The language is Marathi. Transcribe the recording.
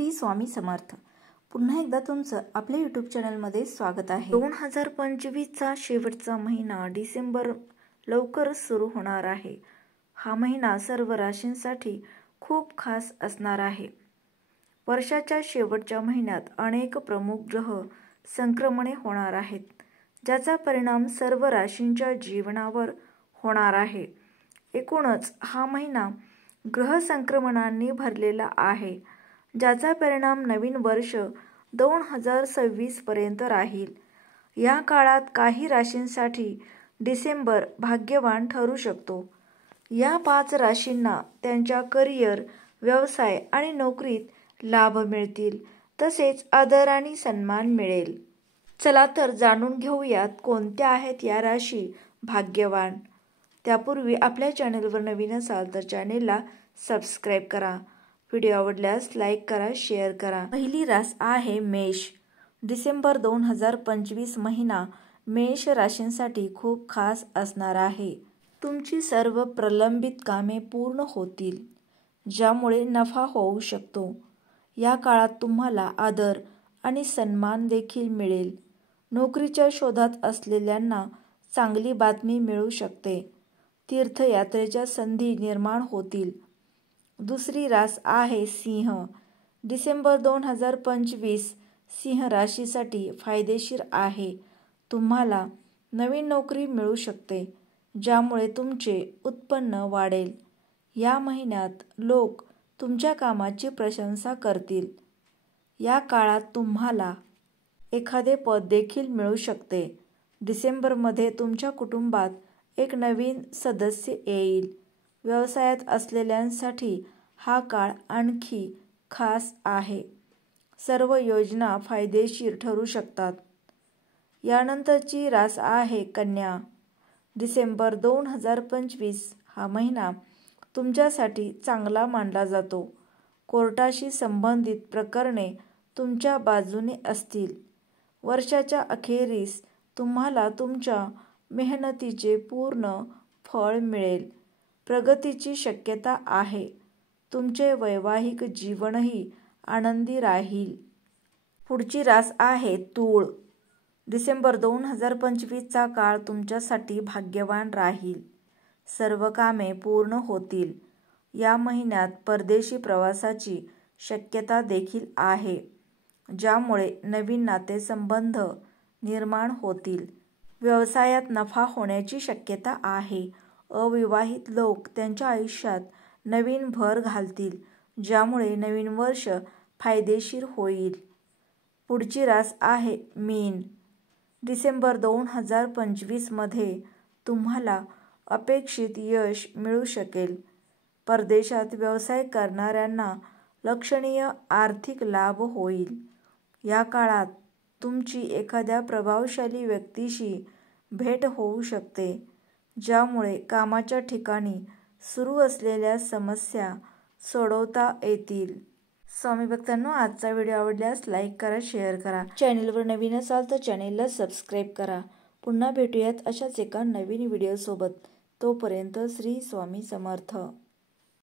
श्री स्वामी समर्थ। पुन्हा एकदा तुमचं आपल्या यूट्यूब चॅनलमध्ये स्वागत आहे। 2025चा शेवटचा महिना डिसेंबर लवकरच सुरू होणार आहे। हा महिना सर्व राशींसाठी खूप खास असणार आहे। वर्षाच्या शेवटच्या महिन्यात अनेक प्रमुख ग्रह संक्रमणे होणार आहेत, ज्याचा परिणाम सर्व राशींच्या जीवनावर होणार आहे। एकूणच हा महिना ग्रह संक्रमणांनी भरलेला आहे, ज्याचा परिणाम नवीन वर्ष 2026 पर्यंत राहील। या काळात काही राशींसाठी डिसेंबर भाग्यवान ठरू शकतो। या 5 राशींना त्यांच्या करिअर, व्यवसाय आणि नोकरीत लाभ मिळतील, तसेच आदर आणि सन्मान मिळेल। चला तर जाणून घेऊयात कोणत्या आहेत या राशी भाग्यवान। त्यापूर्वी आपल्या चॅनलवर नवीन असाल तर चॅनेलला सबस्क्राईब करा। व्हिडिओ आवडल्यास लाईक करा, शेअर करा। पहिली रास आहे मेष। डिसेंबर 2025 महिना मेष राशींसाठी खूप खास असणार आहे। तुमची सर्व प्रलंबित कामे पूर्ण होतील, ज्यामुळे नफा होऊ शकतो। या काळात तुम्हाला आदर आणि सन्मान देखील मिळेल। नोकरीच्या शोधात असलेल्यांना चांगली बातमी मिळू शकते। तीर्थयात्रेच्या संधी निर्माण होतील। दुसरी रास आहे सिंह। डिसेंबर 2025 सिंह राशीसाठी फायदेशीर आहे। तुम्हाला नवीन नोकरी मिळू शकते, ज्यामुळे तुमचे उत्पन्न वाढेल। या महिन्यात लोक तुमच्या कामाची प्रशंसा करतील। या काळात तुम्हाला एखादे पद देखील मिळू शकते। डिसेंबरमध्ये तुमच्या कुटुंबात एक नवीन सदस्य येईल। व्यवसायात असलेल्यांसाठी हा काळ आणखी खास आहे। सर्व योजना फायदेशीर ठरू शकतात। यानंतरची रास आहे कन्या। डिसेंबर 2025 हा महिना तुमच्यासाठी चांगला मानला जातो। कोर्टाशी संबंधित प्रकरणे तुमच्या बाजूने असतील। वर्षाच्या अखेरीस तुम्हाला तुमच्या मेहनतीचे पूर्ण फळ मिळेल। प्रगतीची शक्यता आहे। तुमचे वैवाहिक जीवनही आनंदी राहील। पुढची रास आहे तूळ। डिसेंबर 2025 चा काळ तुमच्यासाठी भाग्यवान राहील। सर्व कामे पूर्ण होतील। या महिन्यात परदेशी प्रवासाची शक्यता देखील आहे, ज्यामुळे नवीन नातेसंबंध निर्माण होतील। व्यवसायात नफा होण्याची शक्यता आहे। अविवाहित लोक त्यांच्या आयुष्यात नवीन भर घालतील, ज्यामुळे नवीन वर्ष फायदेशीर होईल। पुढची रास आहे मीन। डिसेंबर 2025 मध्ये तुम्हाला अपेक्षित यश मिळू शकेल। परदेशात व्यवसाय करणाऱ्यांना लक्षणीय आर्थिक लाभ होईल। या काळात तुमची एखाद्या प्रभावशाली व्यक्तीशी भेट होऊ शकते, ज्यामुळे कामाच्या ठिकाणी सुरू असलेल्या समस्या सोडवता येतील। स्वामी भक्तांनो, आजचा व्हिडिओ आवडल्यास लाईक करा, शेअर करा। चॅनेलवर नवीन असाल तर चॅनेलला सबस्क्राईब करा। पुन्हा भेटूयात अशाच एका नवीन व्हिडिओ सोबत। तोपर्यंत श्री स्वामी समर्थ।